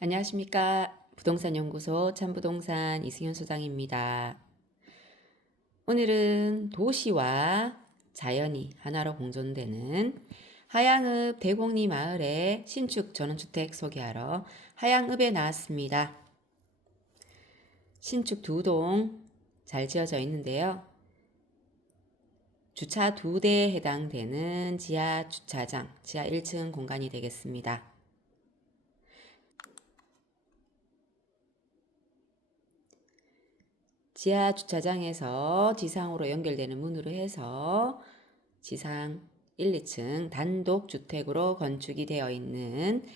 안녕하십니까. 부동산 연구소 참부동산 이승현 소장입니다. 오늘은 도시와 자연이 하나로 공존되는 하양읍 대곡리 마을의 신축 전원주택 소개하러 하양읍에 나왔습니다. 신축 두 동 잘 지어져 있는데요. 주차 두 대에 해당되는 지하 주차장, 지하 1층 공간이 되겠습니다. 지하 주차장에서 지상으로 연결되는 문으로 해서 지상 1, 2층 단독 주택으로 건축이 되어 있는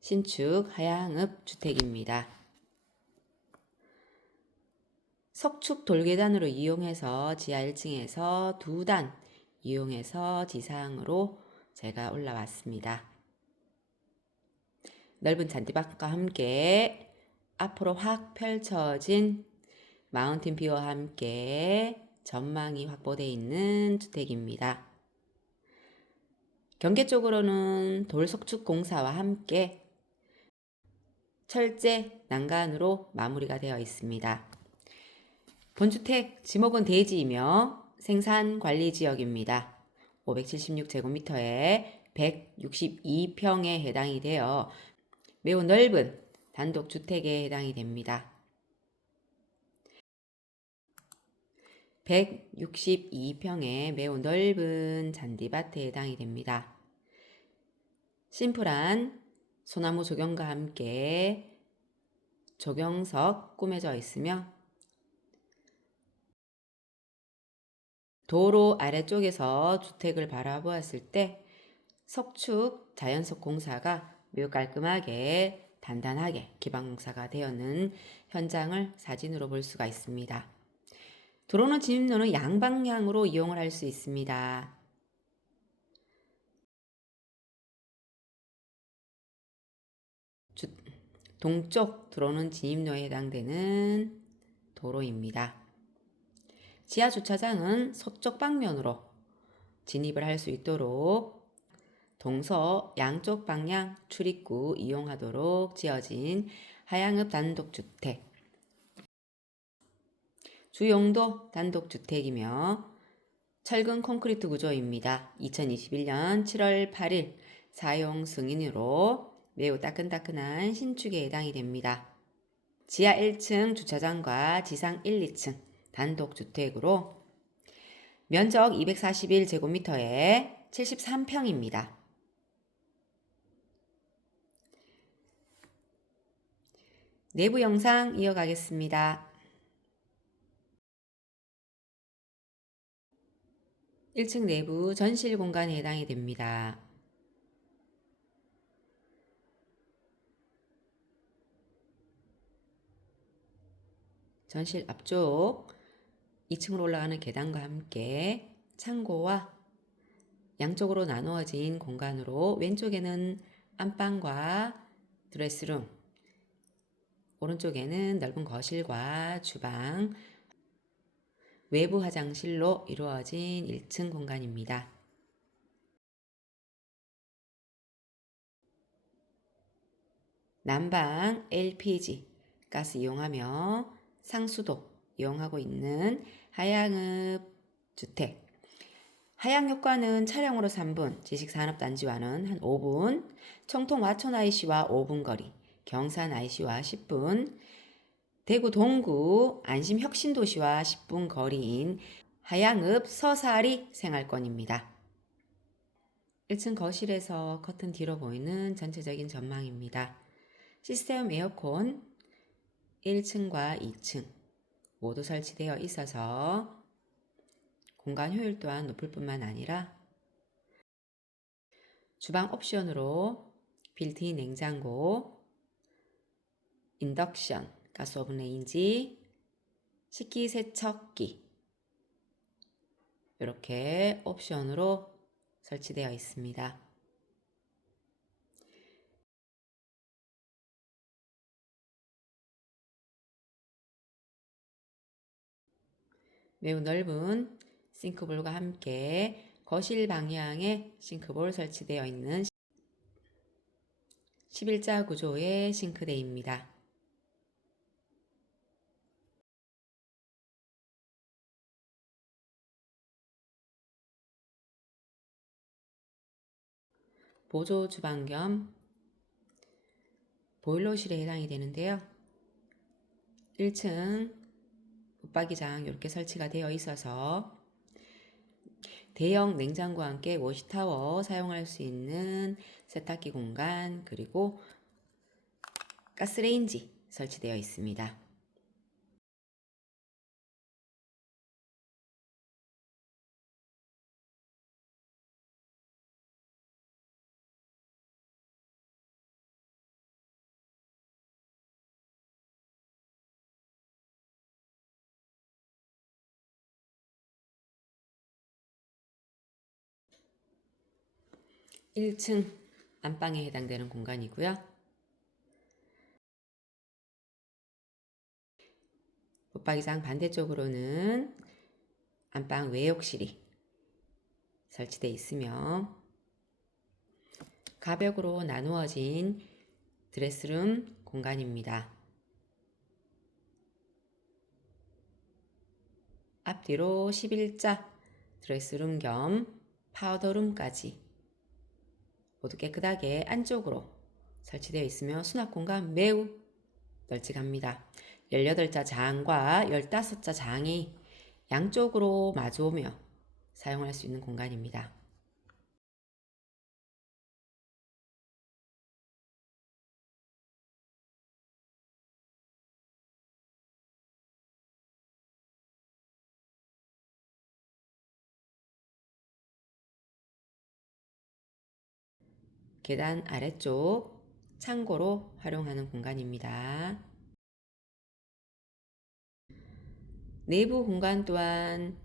신축 하양읍 주택입니다. 석축 돌계단으로 이용해서 지하 1층에서 두 단 이용해서 지상으로 제가 올라왔습니다. 넓은 잔디밭과 함께 앞으로 확 펼쳐진 마운틴 뷰와 함께 전망이 확보되어 있는 주택입니다. 경계 쪽으로는 돌석축 공사와 함께 철제 난간으로 마무리가 되어 있습니다. 본주택 지목은 대지이며 생산 관리 지역입니다. 576제곱미터에 162평에 해당이 되어 매우 넓은 단독 주택에 해당이 됩니다. 162평의 매우 넓은 잔디밭에 해당이 됩니다. 심플한 소나무 조경과 함께 조경석 꾸며져 있으며 도로 아래쪽에서 주택을 바라보았을 때 석축 자연석 공사가 매우 깔끔하게 단단하게 기반공사가 되어는 현장을 사진으로 볼 수가 있습니다. 들어오는 진입로는 양방향으로 이용을 할 수 있습니다. 주, 동쪽 들어오는 진입로에 해당되는 도로입니다. 지하 주차장은 서쪽 방면으로 진입을 할 수 있도록 동서 양쪽 방향 출입구 이용하도록 지어진 하양읍 단독주택 주용도 단독주택이며 철근 콘크리트 구조입니다. 2021년 7월 8일 사용 승인으로 매우 따끈따끈한 신축에 해당이 됩니다. 지하 1층 주차장과 지상 1, 2층 단독주택으로 면적 241제곱미터에 73평입니다. 내부 영상 이어가겠습니다. 1층 내부 전실 공간에 해당이 됩니다. 전실 앞쪽 2층으로 올라가는 계단과 함께 창고와 양쪽으로 나누어진 공간으로 왼쪽에는 안방과 드레스룸, 오른쪽에는 넓은 거실과 주방, 외부 화장실로 이루어진 1층 공간입니다. 난방 LPG 가스 이용하며 상수도 이용하고 있는 하양읍 주택. 하양 효과는 차량으로 3분, 지식산업단지와는 한 5분, 청통 와촌 IC와 5분 거리, 경산 IC와 10분, 대구 동구 안심혁신도시와 10분 거리인 하양읍 서사리 생활권입니다. 1층 거실에서 커튼 뒤로 보이는 전체적인 전망입니다. 시스템 에어컨 1층과 2층 모두 설치되어 있어서 공간 효율 또한 높을 뿐만 아니라 주방 옵션으로 빌트인 냉장고, 인덕션, 가스 오븐 레인지, 식기세척기 이렇게 옵션으로 설치되어 있습니다. 매우 넓은 싱크볼과 함께 거실 방향에 싱크볼 설치되어 있는 11자 구조의 싱크대입니다. 보조 주방 겸 보일러실에 해당이 되는데요. 1층 붙박이장 이렇게 설치가 되어 있어서 대형 냉장고와 함께 워시타워 사용할 수 있는 세탁기 공간 그리고 가스레인지 설치되어 있습니다. 일층 안방에 해당되는 공간이고요. 붙박이장 반대쪽으로는 안방 외욕실이 설치되어 있으며 가벽으로 나누어진 드레스룸 공간입니다. 앞뒤로 11자 드레스룸 겸 파우더룸까지 모두 깨끗하게 안쪽으로 설치되어 있으며 수납 공간 매우 널찍합니다. 18자 장과 15자 장이 양쪽으로 마주오며 사용할 수 있는 공간입니다. 계단 아래쪽 창고로 활용하는 공간입니다. 내부 공간 또한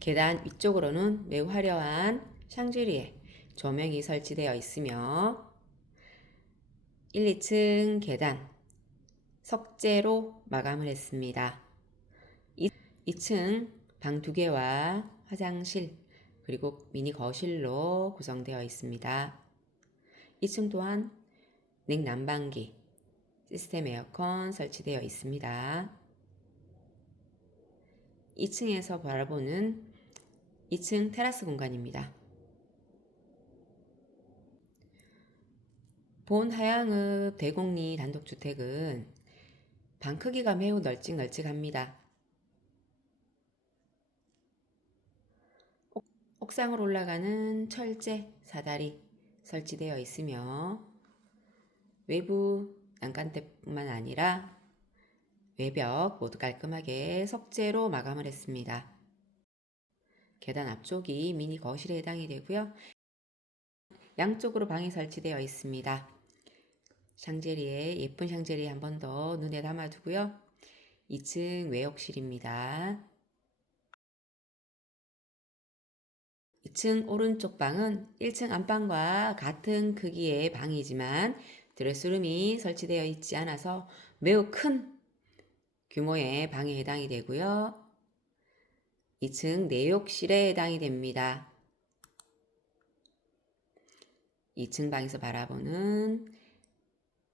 계단 위쪽으로는 매우 화려한 샹즈리에 조명이 설치되어 있으며 1, 2층 계단 석재로 마감을 했습니다. 2층 방두 개와 화장실 그리고 미니 거실로 구성되어 있습니다. 2층 또한 냉난방기 시스템 에어컨 설치되어 있습니다. 2층에서 바라보는 2층 테라스 공간입니다. 본 하양읍 대곡리 단독주택은 방 크기가 매우 널찍널찍합니다. 옥상으로 올라가는 철제 사다리 설치되어 있으며 외부 난간대뿐만 아니라 외벽 모두 깔끔하게 석재로 마감을 했습니다. 계단 앞쪽이 미니 거실에 해당이 되고요. 양쪽으로 방이 설치되어 있습니다. 샹제리에 예쁜 샹제리 한 번 더 눈에 담아두고요. 2층 외욕실입니다. 2층 오른쪽 방은 1층 안방과 같은 크기의 방이지만 드레스룸이 설치되어 있지 않아서 매우 큰 규모의 방에 해당이 되고요. 2층 내욕실에 해당이 됩니다. 2층 방에서 바라보는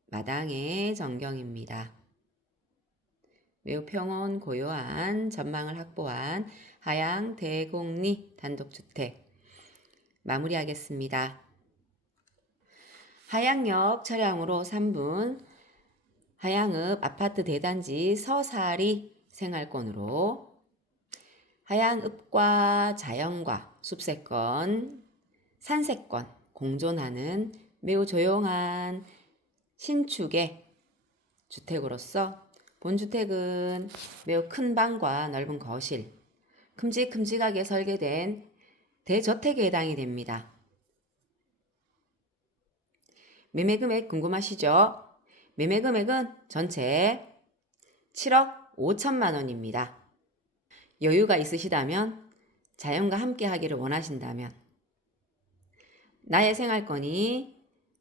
마당의 전경입니다. 매우 평온 고요한 전망을 확보한 하양 대곡리 단독주택 마무리하겠습니다. 하양역 차량으로 3분 하양읍 아파트 대단지 서사리 생활권으로 하양읍과 자연과 숲세권, 산세권 공존하는 매우 조용한 신축의 주택으로서 본주택은 매우 큰 방과 넓은 거실, 큼직큼직하게 설계된 대저택에 해당이 됩니다. 매매 금액 궁금하시죠? 매매 금액은 전체 7억 5천만 원입니다. 여유가 있으시다면 자연과 함께 하기를 원하신다면 나의 생활권이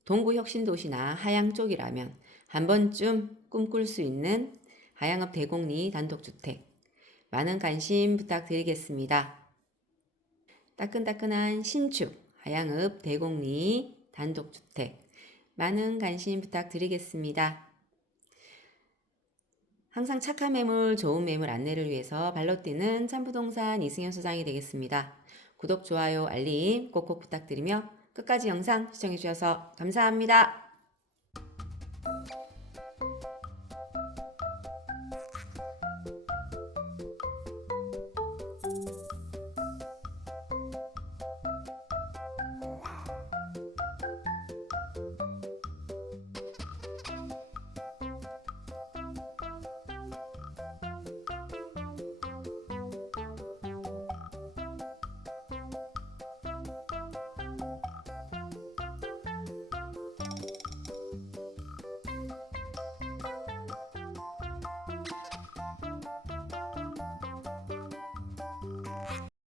동구 혁신도시나 하양 쪽이라면 한 번쯤 꿈꿀 수 있는 하양읍 대곡리 단독주택 많은 관심 부탁드리겠습니다. 따끈따끈한 신축 하양읍 대곡리 단독주택 많은 관심 부탁드리겠습니다. 항상 착한 매물, 좋은 매물 안내를 위해서 발로 뛰는 참부동산 이승현 소장이 되겠습니다. 구독, 좋아요, 알림 꼭꼭 부탁드리며 끝까지 영상 시청해주셔서 감사합니다.